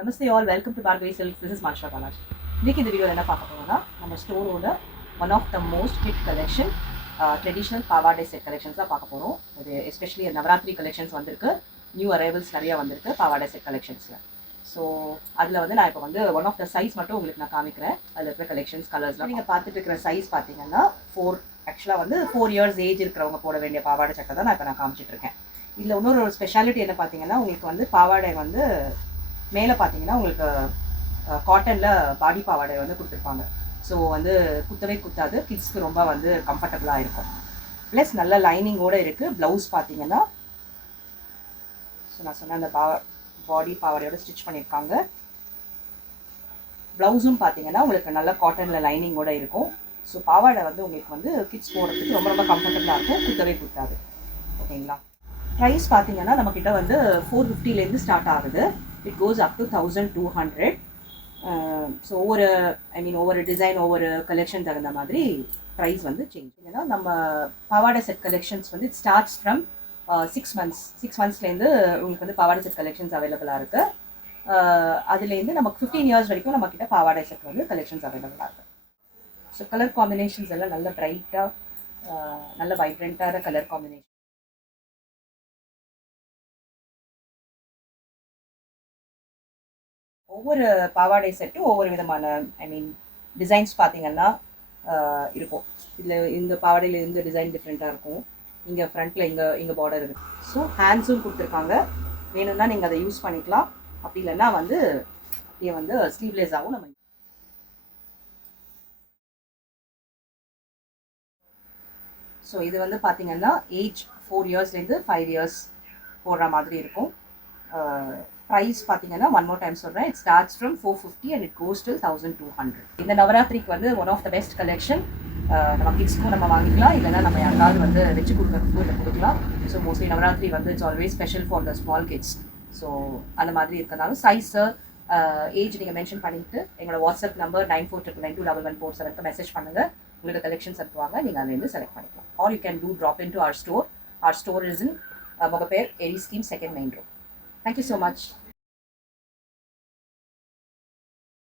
Namaste all, welcome to Bhargavi Silks. This is Mansha Balaj. இன்னைக்கு இந்த வீடியோவில் என்ன பார்க்க போகிறோம்னா, நம்ம ஸ்டோரோட one of the most hit collection traditional பாவாடை செட் கலெக்ஷன்ஸ் தான் பார்க்க போகிறோம். இது எஸ்பெஷலி நவராத்திரி கலெக்ஷன்ஸ் வந்திருக்கு, நியூ அரைவல்ஸ் நிறையா வந்திருக்கு பாவாடை செட் கலெக்ஷன்ஸில். ஸோ அதில் வந்து நான் இப்போ வந்து ஒன் ஆஃப் த சைஸ் மட்டும் உங்களுக்கு நான் காமிக்கிறேன். அதில் இருக்கிற கலெக்ஷன்ஸ் கலர்ஸ்லாம் நீங்கள் பார்த்துட்டு இருக்கிற சைஸ் பார்த்தீங்கன்னா ஆக்சுவலாக வந்து 4 years ஏஜ் இருக்கிறவங்க போட வேண்டிய பாவாடை சட்டை தான் நான் இப்போ நான் காமிச்சிட்ருக்கேன். இதில் இன்னொரு ஒரு ஸ்பெஷாலிட்டி என்ன பார்த்தீங்கன்னா, உங்களுக்கு வந்து பாவாடை வந்து மேலே பார்த்தீங்கன்னா உங்களுக்கு காட்டனில் பாடி பாவாடை வந்து கொடுத்துருப்பாங்க. ஸோ வந்து குத்தவே குத்தாது, கிட்ஸ்க்கு ரொம்ப வந்து கம்ஃபர்டபுளாக இருக்கும். ப்ளஸ் நல்ல லைனிங்கோடு இருக்குது. ப்ளவுஸ் பார்த்தீங்கன்னா ஸோ நான் சொன்ன அந்த பாடி பாவாடையோட ஸ்டிச் பண்ணியிருக்காங்க. ப்ளவுஸும் பார்த்தீங்கன்னா உங்களுக்கு நல்ல காட்டனில் லைனிங்கோடு இருக்கும். ஸோ பாவாடை வந்து உங்களுக்கு வந்து கிட்ஸ் போடுறதுக்கு ரொம்ப ரொம்ப கம்ஃபர்டபுளாக இருக்கும், குத்தவே குத்தாது. ஓகேங்களா? ப்ரைஸ் பார்த்தீங்கன்னா நம்மக்கிட்ட வந்து 450லேருந்து ஸ்டார்ட் ஆகுது. It goes up to 1200. So ஒவ்வொரு டிசைன் ஒவ்வொரு கலெக்ஷன் தகுந்த மாதிரி ப்ரைஸ் வந்து சேஞ்ச். ஏன்னா நம்ம பாவாடை செட் கலெக்ஷன்ஸ் வந்து இட் ஸ்டார்ட்ஸ் ஃப்ரம் 6 monthsலேருந்து உங்களுக்கு வந்து பாவாடை செட் கலெக்ஷன்ஸ் அவைலபிளாக இருக்குது. அதுலேருந்து நமக்கு 15 years வரைக்கும் நம்மக்கிட்ட பாவாடை செட் வந்து கலெக்ஷன்ஸ் அவைலபிளாக இருக்குது. ஸோ கலர் காம்பினேஷன்ஸ் எல்லாம் நல்ல ப்ரைட்டாக நல்ல வைப்ரண்ட்டான கலர் காம்பினேஷன். ஒவ்வொரு பாவாடை செட்டும் ஒவ்வொரு விதமான டிசைன்ஸ் பார்த்தீங்கன்னா இருக்கும். இதில் இந்த பாவாடையில் இந்த டிசைன் டிஃப்ரெண்ட்டாக இருக்கும். இங்கே ஃப்ரண்ட்டில் இங்கே பார்டர் இருக்குது. ஸோ ஹேண்ட்ஸும் கொடுத்துருக்காங்க. வேணும்னா நீங்கள் அதை யூஸ் பண்ணிக்கலாம். அப்படி இல்லைன்னா வந்து அப்படியே வந்து ஸ்லீவ்லெஸ்ஸாகவும் நம்ம. ஸோ இது வந்து பார்த்தீங்கன்னா ஏஜ் 4 yearsலேருந்து 5 years போடுற மாதிரி இருக்கும். ப்ரைஸ் பார்த்தீங்கன்னா ஒன் மோர் டைம் சொல்கிறேன், it starts from 450 and it goes till 1200. இந்த நவராத்திரிக்கு வந்து one of the best collection. நம்ம கிட்ஸ்க்கும் நம்ம வாங்கிக்கலாம், இல்லைன்னா நம்ம யாராவது வந்து வச்சு கொடுக்கறதுக்கும் இதை கொடுக்கலாம். ஸோ மோஸ்ட்லி நவராத்திரி வந்து it's always special for the small kids. So அந்த மாதிரி இருக்கிறதாலும் சைஸு ஏஜ் நீங்கள் மென்ஷன் பண்ணிவிட்டு எங்களோட வாட்ஸ்அப் நம்பர் 9499921147 மெசேஜ் பண்ணுங்கள். உங்களுக்கு கலெக்ஷன்ஸ் அனுப்புவாங்க, நீங்கள் அதுலேருந்து செலக்ட் பண்ணிக்கலாம். Are you can drop in to our store. Our store is in Mogappair, Aries Scheme, 2nd Main Road. Thank you so much.